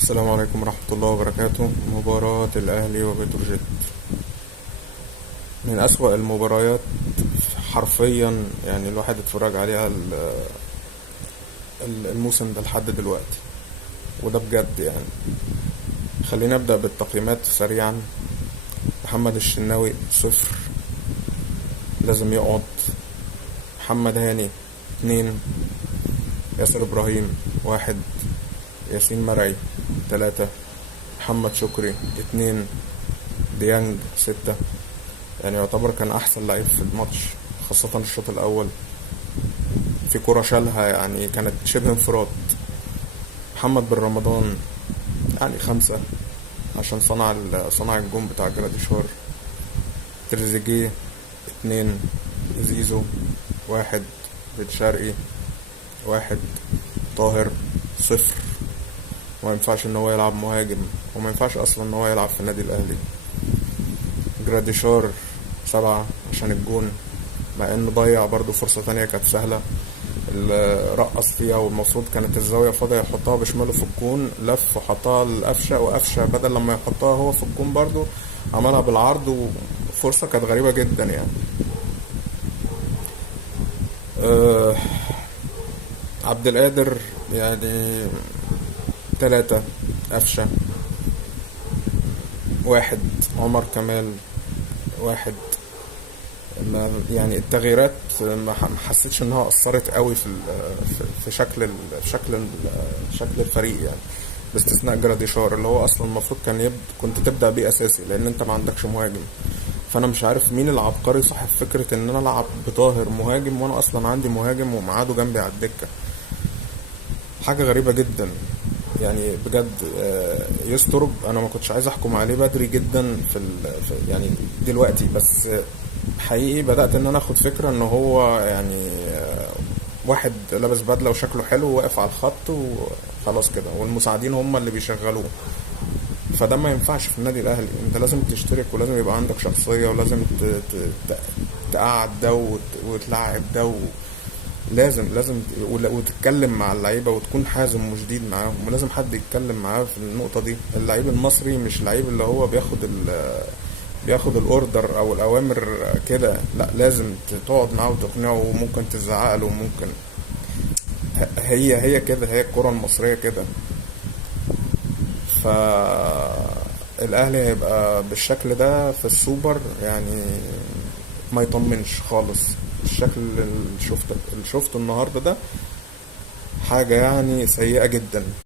السلام عليكم ورحمة الله وبركاته. مباراة الأهلي وبتروجيت من أسوأ المباريات حرفيا، يعني الواحد اتفرج عليها الموسم ده لحد دلوقتي، وده بجد يعني. خلينا نبدأ بالتقييمات سريعا. محمد الشناوي 0، لازم يقعد. محمد هاني 2، ياسر إبراهيم 1، ياسين مرعي 3، محمد شكري 2، ديانج 6. يعني يعتبر كان احسن لعيب في الماتش، خاصة الشوط الاول. في كرة شالها يعني كانت شبه انفراد. محمد بن رمضان يعني 5، عشان صنع الجون بتاع جراديشار. تريزيجيه 2، زيزو 1، بن شرقي 1، طاهر 0. وما ينفعش ان هو يلعب مهاجم، وما ينفعش اصلا ان هو يلعب في النادي الاهلي. جراديشار 7 عشان الجون، مع انه ضيع برضو فرصة تانية كانت سهلة اللي رقص فيها، والمفروض كانت الزاوية فاضية يحطها بشماله في الجون، لف وحطها لقفشة، وقفشة بدل لما يحطها هو في الجون برضو عملها بالعرض، وفرصة كانت غريبة جدا يعني. أه عبد القادر يعني 3، قفشة 1، عمر كمال 1. يعني التغييرات ما حسيتش انها اثرت قوي في شكل الفريق يعني، باستثناء جراديشار اللي هو اصلا المفروض كنت تبدا بيه اساسي، لان انت ما عندكش مهاجم. فانا مش عارف مين العبقري صاحب فكره ان انا العب بطاهر مهاجم وانا اصلا عندي مهاجم ومعاده جنبي على الدكه. حاجه غريبه جدا يعني بجد. يسترب انا ما كنتش عايز احكم عليه بدري جدا يعني دلوقتي، بس حقيقي بدأت ان انا اخد فكرة ان هو يعني واحد لابس بدلة وشكله حلو واقف على الخط وخلاص كده، والمساعدين هم اللي بيشغلوه. فده ما ينفعش في النادي الاهلي. انت لازم تشترك، ولازم يبقى عندك شخصية، ولازم تقعد ده وتلعب ده. لازم وتتكلم مع اللعيبه وتكون حازم وشديد معاهم، ولازم حد يتكلم معاه في النقطه دي. اللعيب المصري مش لعيب اللي هو بياخد الاوردر او الاوامر كده، لا لازم تقعد معاه وتقنعه، وممكن تزعق له، وممكن هي كده، هي الكره المصريه كده. ف الاهلي هيبقى بالشكل ده في السوبر يعني، ما يطمنش خالص. الشكل اللي شفته النهارده ده حاجة يعني سيئة جدا.